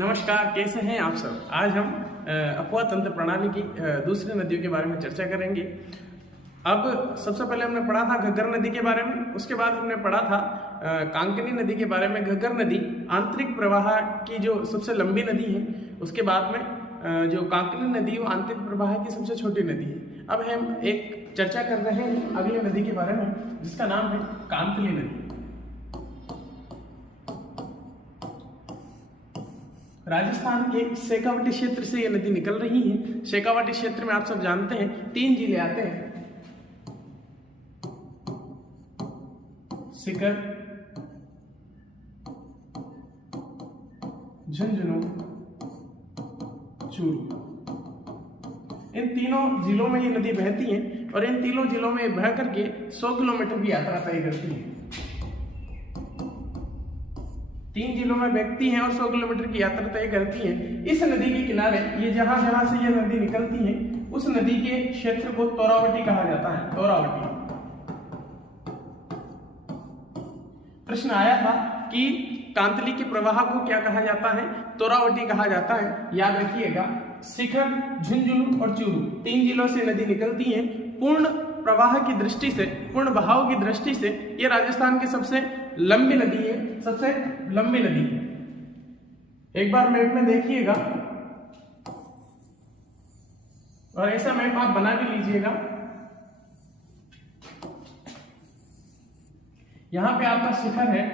नमस्कार, कैसे हैं आप सब। आज हम अपवा तंत्र प्रणाली की दूसरी नदियों के बारे में चर्चा करेंगे। अब सबसे पहले हमने पढ़ा था घग्गर नदी के बारे में, उसके बाद हमने पढ़ा था कांकनी नदी के बारे में। घग्गर नदी आंतरिक प्रवाह की जो सबसे लंबी नदी है, उसके बाद में जो कांकनी नदी वो आंतरिक प्रवाह की सबसे छोटी नदी है। अब हम एक चर्चा कर रहे हैं अगली नदी के बारे में, जिसका नाम है कांतली नदी। राजस्थान के शेखावाटी क्षेत्र से ये नदी निकल रही है। शेखावाटी क्षेत्र में आप सब जानते हैं 3 जिले आते हैं, सीकर, झुंझुनू, चूरू। इन तीनों जिलों में ये नदी बहती है और इन तीनों जिलों में बह करके 100 किलोमीटर की यात्रा तय करती है। 3 जिलों में बहती हैं और 100 किलोमीटर की यात्रा तय करती हैं। इस नदी के किनारे ये जहां जहां से ये नदी निकलती है, उस नदी के क्षेत्र को तोरावटी कहा जाता है। तोरावटी। प्रश्न आया था कि कांतली के प्रवाह को क्या कहा जाता है? तोरावटी कहा जाता है। याद रखिएगा, शिखर, झुंझुनू और चूरू 3 जिलों से नदी निकलती है। पूर्ण प्रवाह की दृष्टि से, पूर्ण बहाव की दृष्टि से ये राजस्थान की सबसे लंबी नदी है, सबसे लंबी नदी है। एक बार मैप में देखिएगा और ऐसा मैप आप बना भी लीजिएगा। यहां पे आपका शिखर है,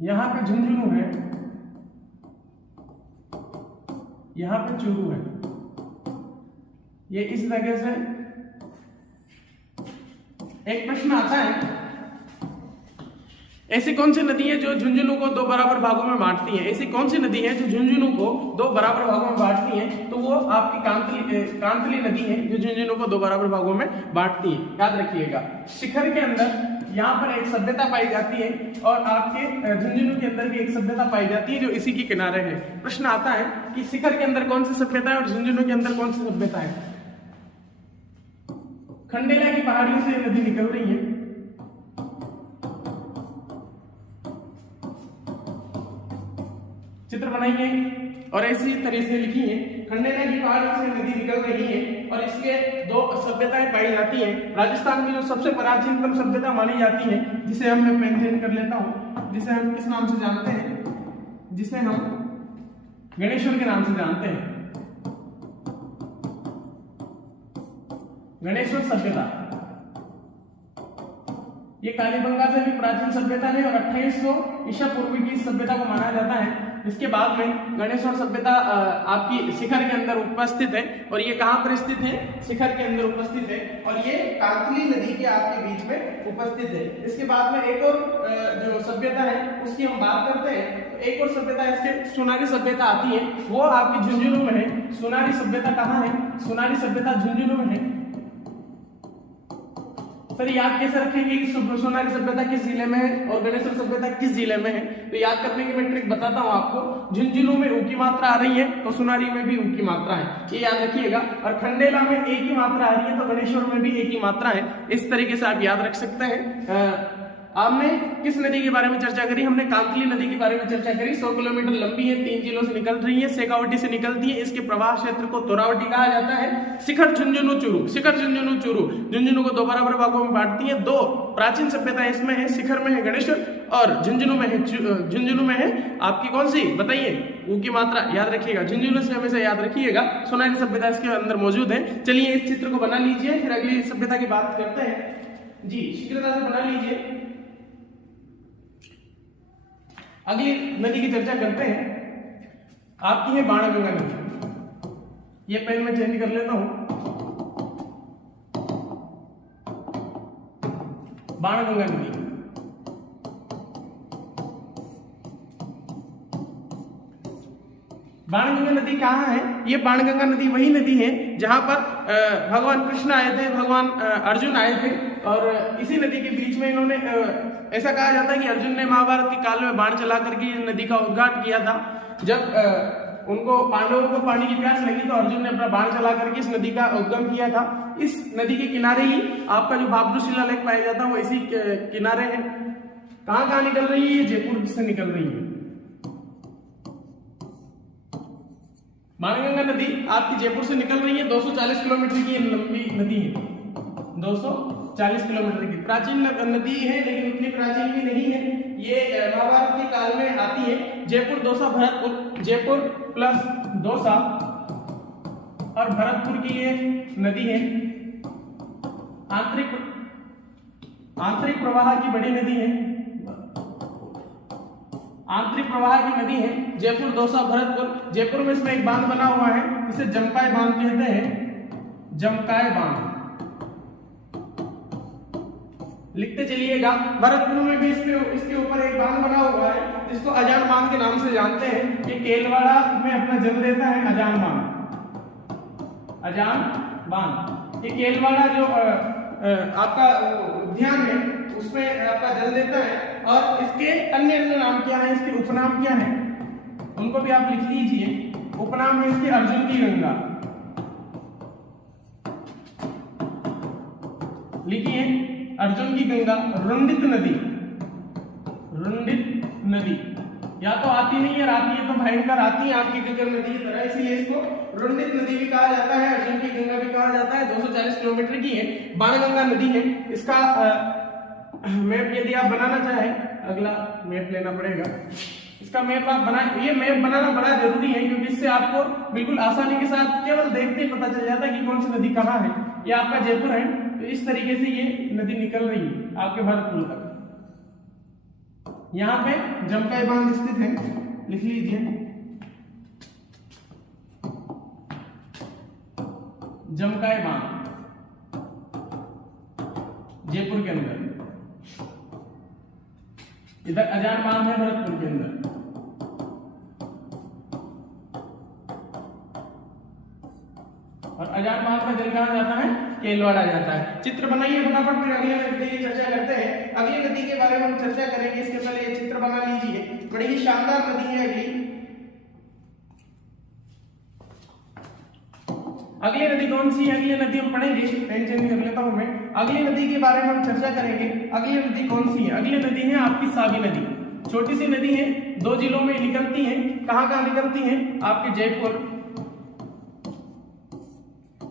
यहां पे झुंझुनू है, यहां पे चूरू है। ये इस जगह से एक प्रश्न आता है, ऐसी कौन सी नदी है जो झुंझुनू को 2 बराबर भागों में बांटती है? ऐसी कौन सी नदी है जो झुंझुनू को 2 बराबर भागों में बांटती है? तो वो आपकी कांतली नदी है, जो झुंझुनू को 2 बराबर भागों में बांटती है। याद रखिएगा, शिखर के अंदर यहाँ पर एक सभ्यता पाई जाती है और आपके झुंझुनू के अंदर भी एक सभ्यता पाई जाती है जो इसी के किनारे है। प्रश्न आता है कि शिखर के अंदर कौन सी सभ्यता है और झुंझुनू के अंदर कौन सी सभ्यता है? खंडेला की पहाड़ियों से नदी निकल रही है। चित्र बनाइए और ऐसी तरह से लिखिए, खंडेला की पहाड़ियों से नदी निकल रही है और इसके 2 सभ्यताएं पाई जाती हैं। राजस्थान की जो सबसे प्राचीनतम सभ्यता मानी जाती है, जिसे हम मैं मेंशन कर लेता हूं, जिसे हम किस नाम से जानते हैं? जिसे हम गणेश्वर के नाम से जानते हैं। गणेश्वर सभ्यता ये कालीबंगा से भी प्राचीन सभ्यता है और 2800 ईसा पूर्व की सभ्यता को माना जाता है। इसके बाद में गणेश्वर सभ्यता आपकी शिखर के अंदर उपस्थित है और ये कहां पर स्थित है? शिखर के अंदर उपस्थित है और ये कांतली नदी के आपके बीच में उपस्थित है। इसके बाद में एक और जो सभ्यता है उसकी हम बात करते हैं। तो एक और सभ्यता इसके सोनारी सभ्यता आती है, वो आपकी झुंझुनू में है। सोनारी सभ्यता कहाँ है? सोनारी सभ्यता झुंझुनू में है। सर याद कैसे रखेंगे कि सोनारी सभ्यता किस जिले में है और गणेश्वर सभ्यता किस जिले में है? तो याद करने की मैं ट्रिक बताता हूं आपको। झुंझुनू में ऊ की मात्रा आ रही है तो सोनारी में भी ऊ की मात्रा है, ये याद रखिएगा। और खंडेला में ए की मात्रा आ रही है तो गणेश्वर में भी ए की मात्रा है। इस तरीके से आप याद रख सकते हैं। आपने किस नदी के बारे में चर्चा करी? हमने कांतली नदी के बारे में चर्चा करी। 100 किलोमीटर लंबी है, 3 जिलों से निकल रही है, शेखावाटी से निकलती है। इसके प्रवाह क्षेत्र को तोरावटी कहा जाता है। शिखर, झुंझुनू, चूरू। शिखर, झुंझुनू, चूरू। झुंझुनू को 2 बराबर भागों में बांटती है। 2 प्राचीन सभ्यता इसमें है। शिखर में है गणेश्वर और झुंझुनू में है आपकी कौन सी बताइए? ऊ की मात्रा। याद रखिएगा, झुंझुनू से हमेशा याद रखिएगा। सोनारी सभ्यता इसके अंदर मौजूद है। चलिए इस चित्र को बना लीजिए, फिर अगली सभ्यता की बात करते हैं। जी, शीघ्रता से बना लीजिए। अगली नदी की चर्चा करते हैं। आपकी है बाणगंगा नदी। ये पेन में चेंज कर लेता हूं। बाणगंगा नदी। बाणगंगा नदी कहाँ है? ये बाणगंगा नदी वही नदी है जहां पर भगवान कृष्ण आए थे, भगवान अर्जुन आए थे और इसी नदी के बीच में इन्होंने ऐसा कहा जाता है कि अर्जुन ने महाभारत के काल में बाण चला करके नदी का उद्घाटन किया था। जब उनको पांडवों को पानी की प्यास लगी तो अर्जुन ने अपना बाण चला करके इस नदी का उद्गम किया था। इस नदी के किनारे ही आपका जो भाबरू लेक पाया जाता है वो इसी किनारे है। कहां कहां निकल रही है? जयपुर से निकल रही है। बाणगंगा नदी आपकी जयपुर से निकल रही है, 240 किलोमीटर की लंबी नदी है, 240 किलोमीटर की प्राचीन नदी है, लेकिन उतनी प्राचीन भी नहीं है। ये महाभारत के काल में आती है। जयपुर, दौसा, भरतपुर, जयपुर प्लस दौसा और भरतपुर की ये नदी है। आंतरिक प्रवाह की बड़ी नदी है, आंतरिक प्रवाह की नदी है जयपुर, दौसा, भरतपुर। जयपुर में इसमें एक बांध बना हुआ है, इसे जमकाय बांध कहते हैं, जमकाय बांध। लिखते चलिएगा। भरतपुर में भी इसके ऊपर एक बांध बना हुआ है जिसको अजान बांध के नाम से जानते हैं। ये केलवाड़ा में अपना जन्म देता है अजान बांध, अजान बांध। ये केलवाड़ा जो आपका उद्यान है उसमें आपका जल देता है। और इसके अन्य नाम क्या है, इसके उपनाम क्या है, उनको भी आप लिख लीजिए। उपनाम है इसके अर्जुन की गंगा, लिखिए अर्जुन की गंगा। रुंडित नदी, रुंडित नदी या तो आती नहीं है, आती है तो भयंकर आती है आपकी गंगा नदी की तरह, इसलिए इसको रुंडित नदी भी कहा जाता है, अर्जुन की गंगा भी कहा जाता है। 240 किलोमीटर की है, बाणगंगा नदी है। इसका मैप यदि आप बनाना चाहें, अगला मैप लेना पड़ेगा। इसका मैप आप बनाए, ये मैप बनाना बड़ा जरूरी है क्योंकि इससे आपको बिल्कुल आसानी के साथ केवल देखते ही पता चल जाता है कि कौन सी नदी कहाँ है। ये आपका जयपुर है, तो इस तरीके से ये नदी निकल रही है आपके भरतपुर तक। यहाँ पे जमकाय बांध स्थित है, लिख लीजिए जमकाय बांध, जयपुर के अंदर। इधर अजान बांध है भरतपुर के अंदर। और अजान बांध का जल कहाँ जाता है, केलवाड़ा जाता है। चित्र बनाइए फटाफट, फिर अगले नदी की चर्चा करते हैं। अगली नदी के बारे में हम चर्चा करेंगे, इसके पहले ये चित्र बना लीजिए। बड़ी ही शानदार नदी है अगली नदी कौन सी है, अगली नदी हम पढ़ेंगे, टेंशन कर लेता हूं मैं। अगली नदी के बारे में हम चर्चा करेंगे। अगली नदी कौन सी है, अगली नदी है आपकी सागी नदी। छोटी सी नदी है, 2 जिलों में निकलती है। कहां कहां निकलती है, आपके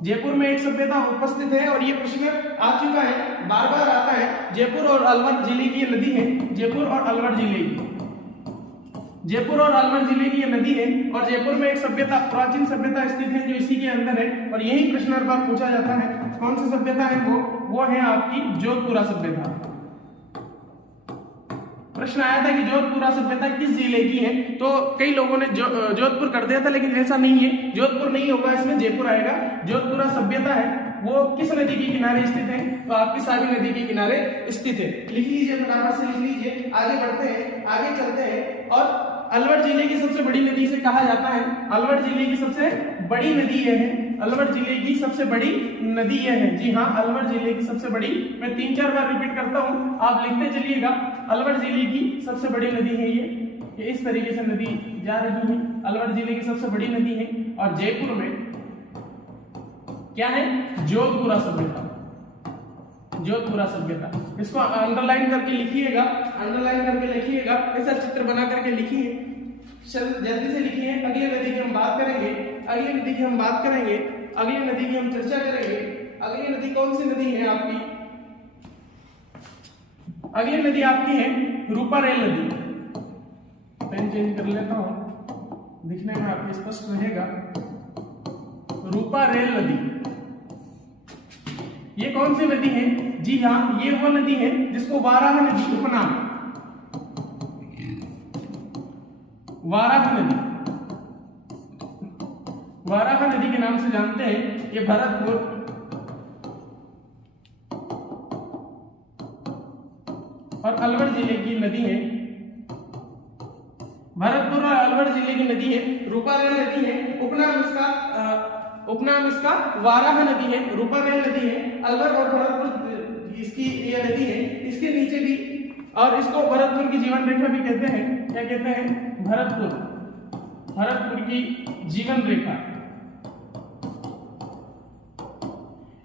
जयपुर में एक सभ्यता उपस्थित है और ये प्रश्न आ चुका है, बार बार आता है। जयपुर और अलवर जिले की ये नदी है, जयपुर और अलवर जिले की, जयपुर और अलवर जिले की ये नदी है। और जयपुर में एक सभ्यता, प्राचीन सभ्यता स्थित है जो इसी के अंदर है। और यही प्रश्न हर बार पूछा जाता है, कौन सी सभ्यता है वो है आपकी जोधपुरा सभ्यता। प्रश्न आया था कि जोधपुरा सभ्यता किस जिले की है, तो कई लोगों ने जोधपुर कर दिया था, लेकिन ऐसा नहीं है। जोधपुर नहीं होगा, इसमें जयपुर आएगा। जोधपुरा सभ्यता है वो किस नदी के किनारे स्थित है, तो आपकी सागी नदी के किनारे स्थित है। लिख लीजिए फटाफट से, लिख लीजिए। आगे बढ़ते हैं, आगे चलते हैं। और अलवर जिले की सबसे बड़ी नदी से कहा जाता है, अलवर जिले की सबसे बड़ी नदी यह है, अलवर जिले की सबसे बड़ी नदी यह है। जी हाँ, अलवर जिले की सबसे बड़ी, मैं 3-4 बार रिपीट करता हूँ, आप लिखते चलिएगा। अलवर जिले की सबसे बड़ी नदी है ये इस तरीके से नदी जा रही है, अलवर जिले की सबसे बड़ी नदी है। और जयपुर में क्या है, जोधपुरा सभ्यता, जोधपुरा सभ्यता। इसको अंडरलाइन करके लिखिएगा, अंडरलाइन करके लिखिएगा, ऐसा चित्र बना करके लिखिए, जल्दी से लिखिए। अगली नदी की हम बात करेंगे, अगली नदी की हम बात करेंगे, अगली नदी की हम चर्चा करेंगे। अगली नदी कौन सी नदी है आपकी, अगली नदी आपकी है रूपारेल नदी। पेन चेंज कर लेता हूं, दिखने में आपको स्पष्ट रहेगा। रूपारेल नदी, ये कौन सी नदी है, जी हाँ, ये वो नदी है जिसको वाराह नदी उपनाम, वाराह नदी, वाराह नदी के नाम से जानते हैं। ये भरतपुर और अलवर जिले की नदी है, भरतपुर और अलवर जिले की नदी है, रूपारेल नदी है। उपनाम इसका वाराह नदी है, रूपारेल नदी है। अलवर और भरतपुर इसकी ये नदी है, इसके नीचे भी, और इसको भरतपुर की जीवन रेखा भी कहते हैं। क्या कहते हैं, भरतपुर की जीवन रेखा।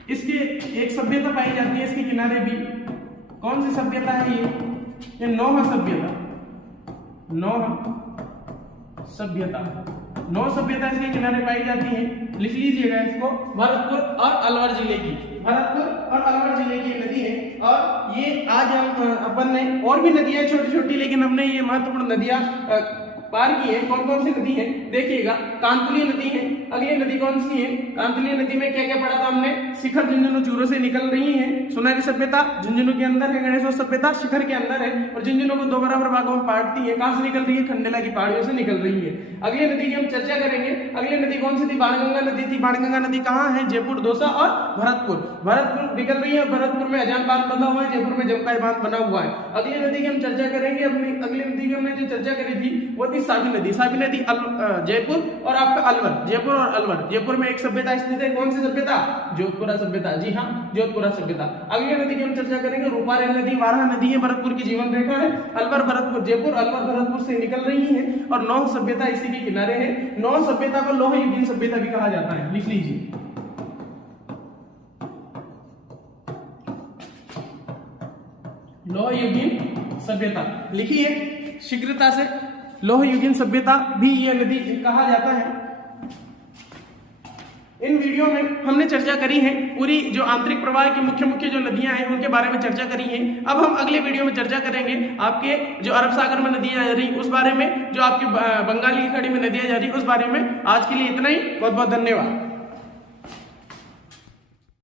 इसकी एक सभ्यता पाई जाती है इसके किनारे भी। कौन सी सभ्यता है ये नौहा सभ्यता, नौहा सभ्यता। 9 सभ्यता इसके किनारे पाई जाती है। लिख लीजिएगा इसको, भरतपुर और अलवर जिले की, भरतपुर और अलवर जिले की नदी है। और ये आज हम अपन ने और भी नदियां छोटी छोटी, लेकिन हमने ये महत्वपूर्ण नदियां पार की है। कौन कौन सी नदी है देखिएगा, कांतुली नदी है। अगली नदी कौन सी है, कांतुली नदी में क्या क्या पढ़ा था हमने, शिखर झुंझुनू चूरों से निकल रही है। सुनारी सभ्यता झुंझुनू के अंदर है, गणेश सभ्यता शिखर के अंदर है और झुंझुनू को 2 बराबर भागों में बांटती है। कहां से निकल रही है, खंडेला की पहाड़ियों से निकल रही है। अगली नदी की हम चर्चा करेंगे। अगली नदी कौन सी थी, बाणगंगा नदी थी। बाणगंगा नदी कहाँ है, जयपुर, दौसा और भरतपुर, भरतपुर निकल रही है। भरतपुर में अजान बांध बना हुआ है, जयपुर में जमकाई बांध बना हुआ है। अगली नदी की हम चर्चा करेंगे। अपनी अगली नदी की हमने जो चर्चा करी थी वो थी साबी नदी। साबी नदी जयपुर और आपका अलवर, जयपुर और अलवर। जयपुर में एक सभ्यता स्थित है, कौन सी सभ्यता, जोधपुरा सभ्यता। जी हाँ, जोधपुरा सभ्यता। अगली नदी की हम चर्चा करेंगे, रूपारेल नदी, वाराह नदी है, भरतपुर की जीवन रेखा है। अलवर भरतपुर, जयपुर अलवर भरतपुर से निकल रही है और 9 सभ्यता इसी के किनारे है। 9 सभ्यता को लौह युगीन सभ्यता भी कहा जाता है, लिख लीजिए। लौह युगीन सभ्यता लिखिए शीघ्रता से। लौह युगीन सभ्यता भी यह नदी कहा जाता है। इन वीडियो में हमने चर्चा करी है पूरी जो आंतरिक प्रवाह की मुख्य मुख्य जो नदियां हैं उनके बारे में चर्चा करी है। अब हम अगले वीडियो में चर्चा करेंगे आपके जो अरब सागर में नदियां जा रही उस बारे में, जो आपकी बंगाली की खाड़ी में नदियां जा रही उस बारे में। आज के लिए इतना ही, बहुत बहुत धन्यवाद।